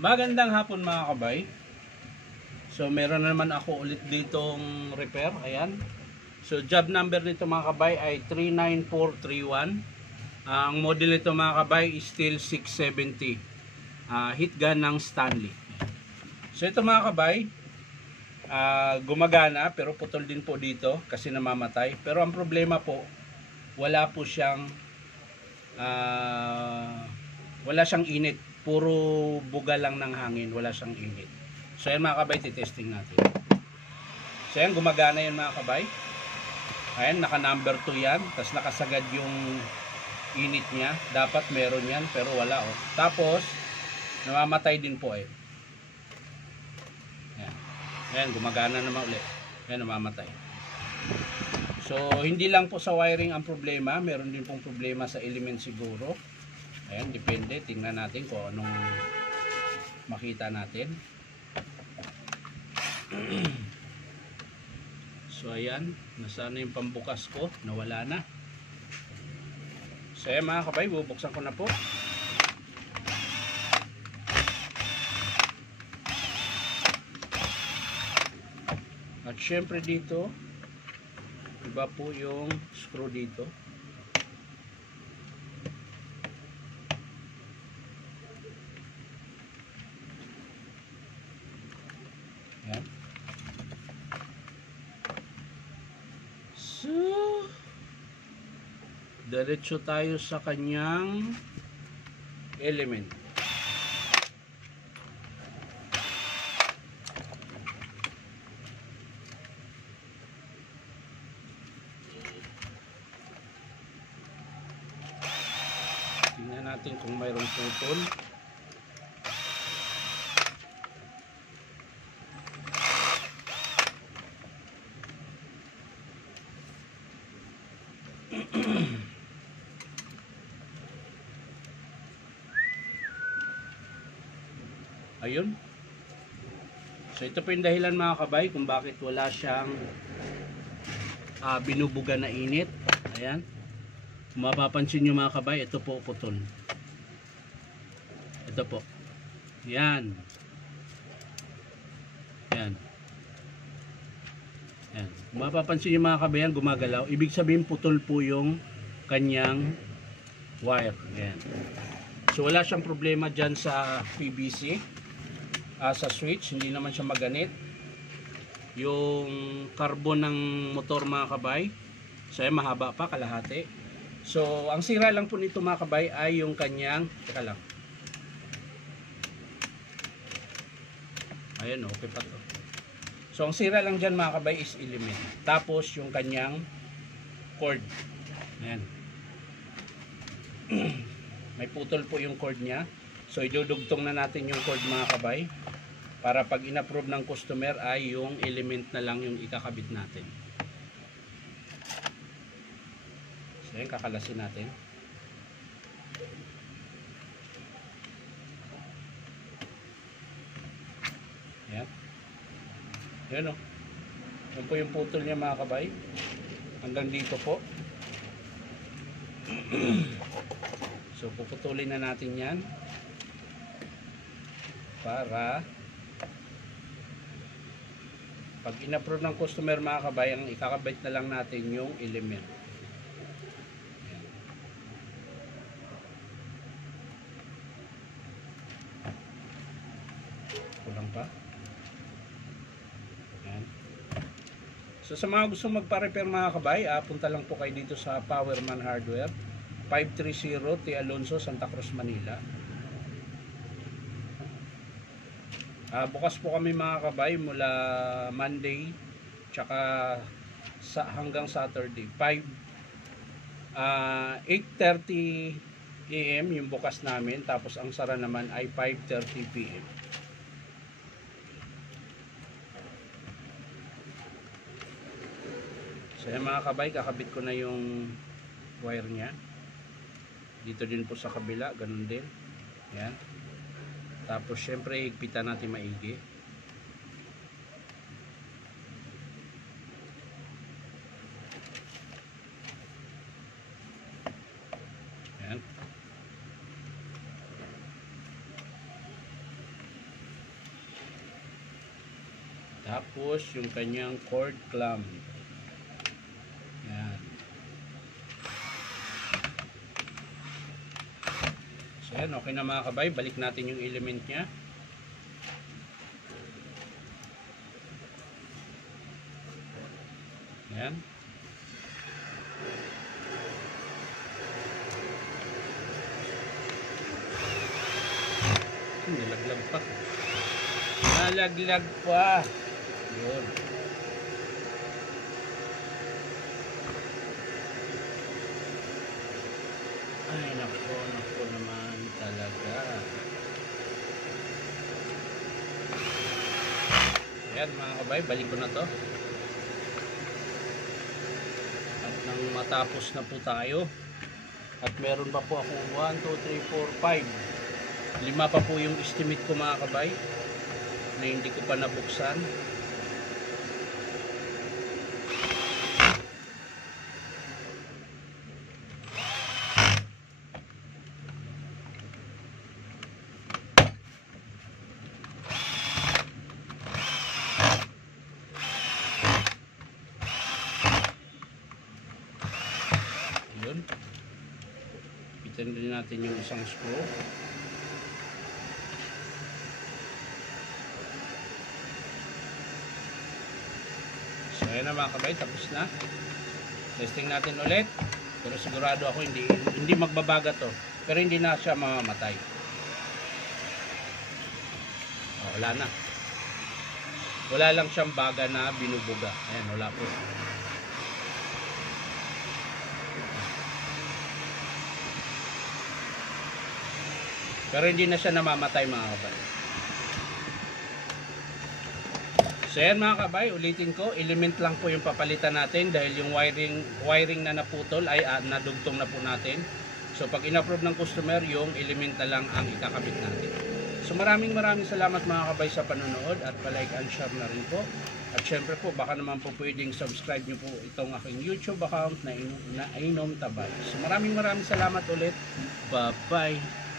Magandang hapon mga kabay. So meron na naman ako ulit ditong repair. Ayan. So job number nito mga kabay ay 39431. Ang model nito mga kabay is still 670. Heat gun ng Stanley. So ito mga kabay, gumagana pero putol din po dito kasi namamatay. Pero ang problema po, wala po siyang wala siyang init. Puro buga lang ng hangin, wala siyang init. So yan mga kabay, titesting natin. So yan, gumagana yan mga kabay. Ayan, naka number 2 yan. Tapos nakasagad yung init niya. Dapat meron yan, pero wala oh. Tapos namamatay din po eh. Ayan, ayan, gumagana naman ulit. Ayan, namamatay. So hindi lang po sa wiring ang problema, meron din pong problema sa element siguro. Ayan, depende. Tingnan natin kung anong makita natin. So ayan, nasaan na yung pambukas ko? Nawala na. So ayan mga kabay, bubuksan ko na po. At syempre dito, iba po yung screw dito. Ayan. So, diretso tayo sa kanyang element. Tingnan natin kung mayroong putol. Ayun. So ito po yung dahilan mga kabay kung bakit wala siyang binubuga na init. Ayan. Kung mapapansin nyo mga kabay, ito po putol. Ito po. Yan. Yan. Yan. Kung mapapansin nyo mga kabayan, gumagalaw. Ibig sabihin putol po yung kanyang wire. Ayan. So wala siyang problema dyan sa PVC. Sa switch, hindi naman siya maganit. Yung carbon ng motor mga kabay, so ay mahaba pa, kalahati. So ang sira lang po nito mga kabay ay yung kanyang, teka lang, ayun, okay pa to. So ang sira lang dyan mga kabay is element, tapos yung kanyang cord. Ayan. May putol po yung cord nya. So idudugtong na natin yung cord mga kabay para pag in-approve ng customer ay yung element na lang yung ikakabit natin. So yan, kakalasin natin. Yan. Yan o. Yan po yung putol niya mga kabay. Hanggang dito po. So puputulin na natin yan para pag in-approve ng customer mga kabay, ang ikakabit na lang natin yung element. Kulang pa. Ayan. So sa mga gusto magpa-repair mga kabay, punta lang po kayo dito sa Powerman Hardware, 530 T. Alonso, Santa Cruz, Manila. Bukas po kami mga kabay mula Monday tsaka hanggang Saturday 8:30 AM yung bukas namin, tapos ang sara naman ay 5:30 PM. So yan mga kabay, kakabit ko na yung wire nya dito din po sa kabila, ganun din. Yan. Tapos syempre higpitan natin maigi. Yan. Tapos yung kanyang cord clamp. Yan. So yan, okay na mga kabay. Balik natin yung element niya. Yan. Nalaglag pa. Nalaglag pa. Yun. Ay, nako naman talaga. Ayan mga kabay, balik ko na to. At nang matapos na po tayo. At meron pa po akong 1, 2, 3, 4, 5. 5 pa po yung estimate ko mga kabay na hindi ko pa nabuksan. Yun. Pitan din natin yung isang screw. So ayan na mga kabay, tapos na. Testing natin ulit. Pero sigurado ako hindi magbabaga to. Pero hindi na siya mamamatay. Wala na. Wala lang siyang baga na binubuga. Ayan, wala po. Pero hindi na siya namamatay mga kabay. So yan mga kabay, ulitin ko, element lang po yung papalitan natin dahil yung wiring na naputol ay nadugtong na po natin. So pag in-approve ng customer, yung element na lang ang ikakabit natin. So maraming salamat mga kabay sa panonood at palike and share na rin po. At syempre po, baka naman po pwedeng subscribe nyo po itong aking YouTube account na Inom Tabay. So maraming salamat ulit. Bye-bye!